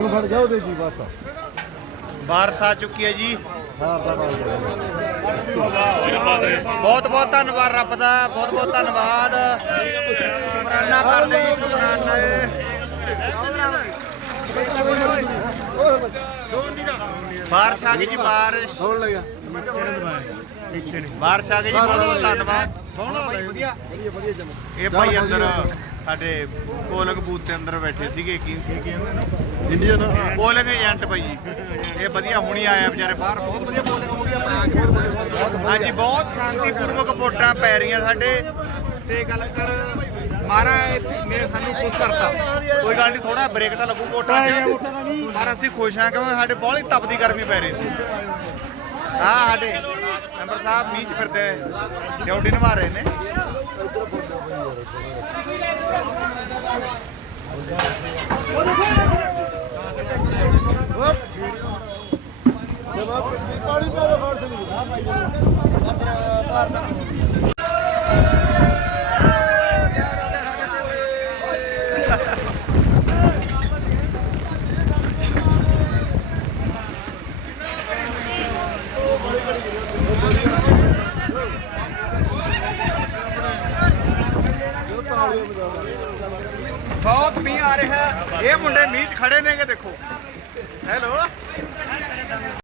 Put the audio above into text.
ਫੜ ਜਾ ਉਹਦੇ ਜੀ ਬਸ। ਬਾਰਸ ਆ ਚੁੱਕੀ ਹੈ ਜੀ। ਹਾਰ ਦਾ ਬਾਲ ਬਹੁਤ ਬਹੁਤ ਧੰਨਵਾਦ ਰੱਬ ਦਾ ਬਹੁਤ ਬਹੁਤ ਧੰਨਵਾਦ। ਸ਼ੁਕਰਾਨਾ ਕਰਦੇ ਜੀ ਸ਼ੁਕਰਾਨਾ। ਬਾਰਿਸ਼ ਆ ਗਈ ਜੀ ਬਾਰਿਸ਼। ਹੋਣ ਲੱਗਾ ਬਾਰਿਸ਼ ਆ ਗਈ ਜੀ ਬਹੁਤ ਬਹੁਤ ਧੰਨਵਾਦ। ਬਹੁਤ ਵਧੀਆ। ਇਹ ਭਾਈ ਅੰਦਰ। ਸਾਡੇ ਕੋਲਕ ਬੂਥ ਦੇ ਅੰਦਰ ਬੈਠੇ ਸੀਗੇ ਕੀ ਕੀ ਕਹਿੰਦੇ ਨੇ? ਇੰਡੀਅਨ ਪੋਲਿੰਗ ਏਜੰਟ ਭਾਈ ਜੀ। ਇਹ ਵਧੀਆ ਹੁਣੀ ਆਇਆ ਵਿਚਾਰੇ ਬਾਹਰ ਬਹੁਤ ਵਧੀਆ ਪੋਲਿੰਗ ਹੋ ਗਈ ਆਪਣੇ। ਹਾਂਜੀ ਬਹੁਤ ਸ਼ਾਂਤੀਪੂਰਵਕ ਵੋਟਾਂ ਪੈ ਰਹੀਆਂ ਸਾਡੇ। ਤੇ ਗੱਲ ਕਰ ਮਾਰਾ ਮੇਰੇ ਸਾਨੂੰ ਖੁਸ਼ ਕਰਤਾ। ਕੋਈ ਗੱਲ ਨਹੀਂ ਥੋੜਾ ਬ੍ਰੇਕ ਤਾਂ ਲੱਗੂ ਵੋਟਾਂ 'ਚ। ਪਰ ਅਸੀਂ ਖੁਸ਼ ਹਾਂ ਕਿਉਂਕਿ ਸਾਡੇ ਬਹੁਤ ਤਪਦੀ ਗਰਮੀ ਪੈ ਰਹੀ ਸੀ। ਆ ਸਾਡੇ ਮੈਂਬਰ ਸਾਹਿਬ ਮੀਂਹ 'ਚ ਫਿਰਦੇ ਡਿਊਟੀ ਨਿਭਾ ਰਹੇ ਨੇ। ਉਪ ਜਵਾਬ ਪਾਣੀ ਪਾ ਦੋ ਫੜ ਨਹੀਂ ਬਹੁਤ ਮੀਂਹ ਆ ਰਿਹਾ ਇਹ ਮੁੰਡੇ ਮੀਂਹ 'ਚ ਖੜੇ ਨੇਗੇ ਦੇਖੋ।